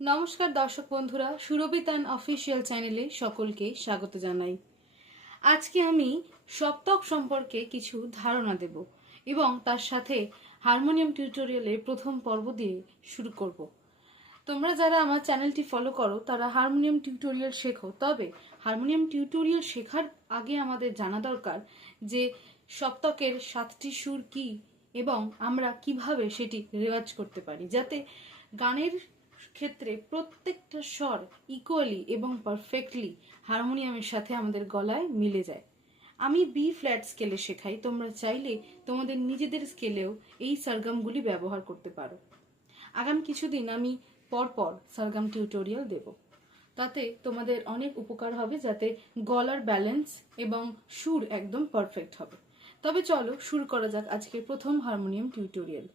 নমস্কার দর্শক বন্ধুরা সুরবিতান অফিসিয়াল চ্যানেলে সকলকে স্বাগত জানাই। আজকে আমি সপ্তক সম্পর্কে কিছু ধারণা দেব এবং তার সাথে হারমোনিয়াম টিউটোরিয়ালের প্রথম পর্ব দিয়ে শুরু করব। তোমরা যারা আমার চ্যানেলটি ফলো করো, তারা হারমোনিয়াম টিউটোরিয়াল শেখো। তবে হারমোনিয়াম টিউটোরিয়াল শেখার আগে আমাদের জানা দরকার যে সপ্তকের সাতটি সুর কি এবং আমরা কীভাবে সেটি রেওয়াজ করতে পারি, যাতে গানের ক্ষেত্রে প্রত্যেকটা স্বর ইকুয়ালি এবং পারফেক্টলি হারমোনিয়ামের সাথে আমাদের গলায় মিলে যায়। আমি বি ফ্ল্যাট স্কেলে শেখাই, তোমরা চাইলে তোমাদের নিজেদের স্কেলেও এই সারগামগুলি ব্যবহার করতে পারো। আগামী কিছুদিন আমি পরপর সারগাম টিউটোরিয়াল দেব। তাতে তোমাদের অনেক উপকার হবে যাতে গলার ব্যালেন্স এবং সুর একদম পারফেক্ট হবে। তবে চলো শুরু করা যাক আজকের প্রথম হারমোনিয়াম টিউটোরিয়াল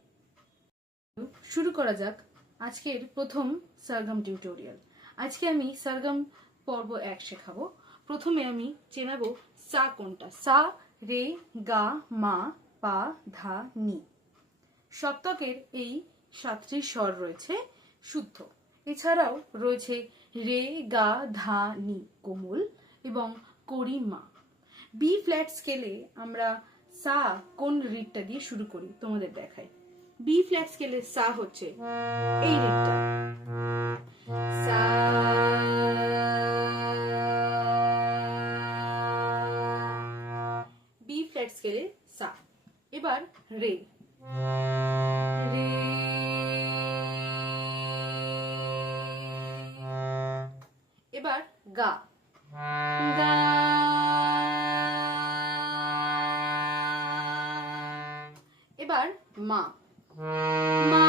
শুরু করা যাক আজকের প্রথম সারগাম টিউটোরিয়াল। আজকে আমি সারগাম পর্ব এক শেখাবো। প্রথমে আমি চেনাবো সা কোনটা? সা, রে, গা, মা, পা, ধা, নি। সপ্তকের এই সাতটি স্বর রয়েছে শুদ্ধ। এছাড়াও রয়েছে রে, গা, ধা, নি, কোমল এবং করি, মা। বি ফ্ল্যাট স্কেলে আমরা সা কোন রিডটা দিয়ে শুরু করি? তোমাদের দেখাই। বি ফ্ল্যাট স্কেলে সা হচ্ছে। এই রিডটা সা বি ফ্ল্যাট স্কেলে সা। এবার রে। রে। এবার গা। গা। এবার মা। মা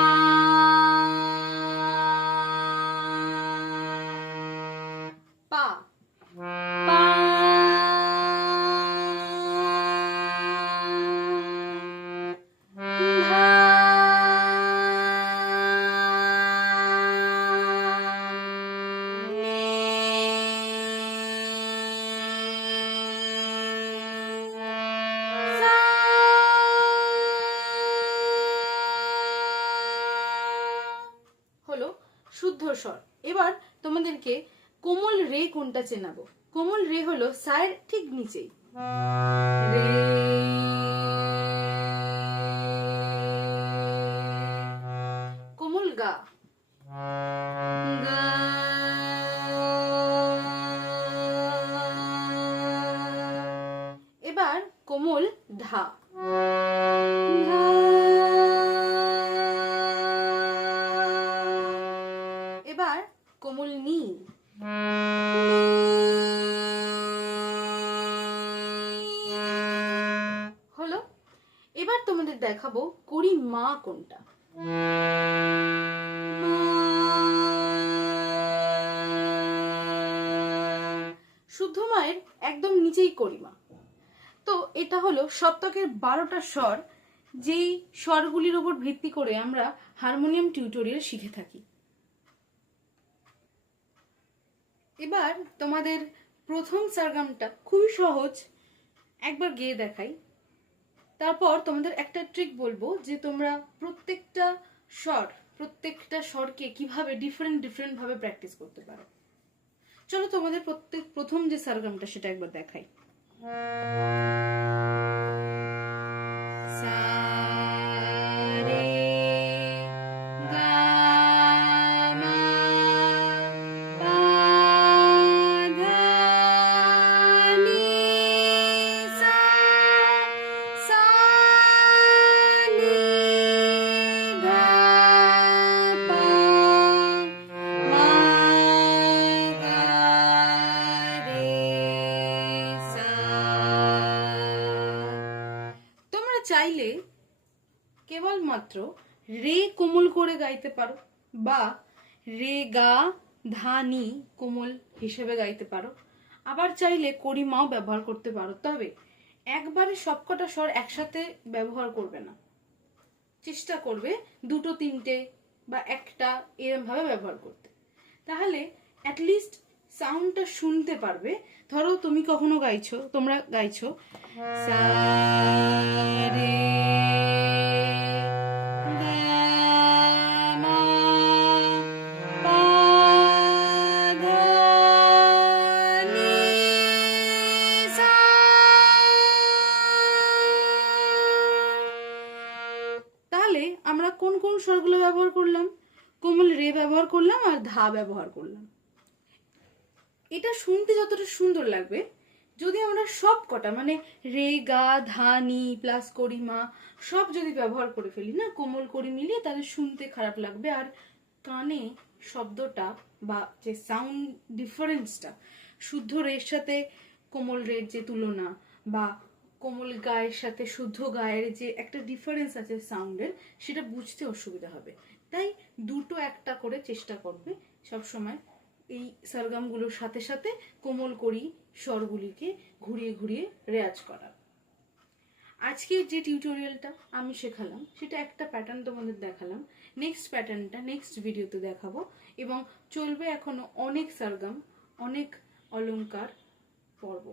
শুদ্ধ স্বর। এবার তোমাদেরকে কোমল রে কোনটা চেনাবো? কোমল রে হলো সায়ের ঠিক নিচেই। কোমল গা। গা এবার কোমল ধা ধা তোমাদের দেখাবো করি মা কোনটা। শুদ্ধ মায়ের একদম নিচেই করিমা তো এটা হলো সপ্তকের বারোটা স্বর, যেই স্বরগুলির উপর ভিত্তি করে আমরা হারমোনিয়াম টিউটোরিয়াল শিখে থাকি। এবার তোমাদের প্রথম সারগামটা খুবই সহজ, একবার গেয়ে দেখাই। তারপর তোমাদের একটা ট্রিক বলব যে তোমরা প্রত্যেকটা স্বর, প্রত্যেকটা স্বরকে কীভাবে ডিফারেন্ট ডিফারেন্ট ভাবে প্র্যাকটিস করতে পারো। চলো তোমাদের প্রত্যেক, প্রথম যে সারগামটা সেটা একবার দেখাই। চাইলে কেবলমাত্র রে কোমল করে গাইতে পারো বা রে গা ধা নি কোমল হিসেবে গাইতে পারো। আবার চাইলে করিমাও ব্যবহার করতে পারো। তবে একবারে সবকটা স্বর একসাথে ব্যবহার করবে না। চেষ্টা করবে দুটো তিনটে বা একটা এরম ভাবে ব্যবহার করতে। তাহলে অ্যাটলিস্ট সাউন্ডটা শুনতে পারবে। ধরো তুমি কখনো গাইছো তোমরা গাইছো। সা কোন কোন স্বরগুলো ব্যবহার করলাম? কোমল রে ব্যবহার করলাম আর ধা ব্যবহার করলাম। এটা শুনতে যতটা সুন্দর লাগবে, যদি আমরা সব কটা মানে রে, গা, ধা, নি প্লাস করিমা সব যদি ব্যবহার করে ফেলি, না, কোমল করি মিলিয়ে তাহলে শুনতে খারাপ লাগবে আর কানে শব্দটা বা যে সাউন্ড ডিফারেন্সটা শুদ্ধ রের সাথে কোমল রের যে তুলনা বা কোমল গায়ের সাথে শুদ্ধ গায়ের যে একটা ডিফারেন্স আছে সাউন্ডের সেটা বুঝতে অসুবিধা হবে। তাই দুটো একটা করে চেষ্টা করবে সব সময় এই সরগমগুলোর সাথে সাথে কোমল করি স্বরগুলিকে ঘুরিয়ে ঘুরিয়ে রেয়াজ করা। আজকের যে টিউটোরিয়ালটা আমি শেখালাম, সেটা একটা প্যাটার্ন তোমাদের দেখালাম। নেক্সট প্যাটার্নটা নেক্সট ভিডিওতে দেখাবো। এবং চলবে এখনও অনেক সরগম, অনেক অলংকার পর্ব।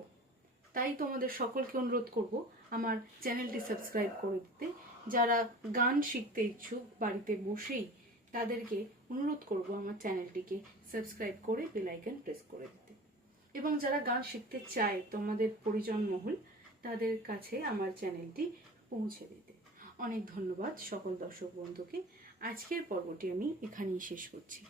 তাই তোমাদের সকলকে অনুরোধ করব আমার চ্যানেলটি সাবস্ক্রাইব করে দিতে। যারা গান শিখতে ইচ্ছুক বাড়িতে বসেই, তাদেরকে অনুরোধ করব আমার চ্যানেলটিকে সাবস্ক্রাইব করে বেল আইকন প্রেস করে দিতে। এবং যারা গান শিখতে চায় তোমাদের পরিজন মহল, তাদের কাছে আমার চ্যানেলটি পৌঁছে দিতে। অনেক ধন্যবাদ সকল দর্শক বন্ধুকে। আজকের পর্বটি আমি এখানেই শেষ করছি।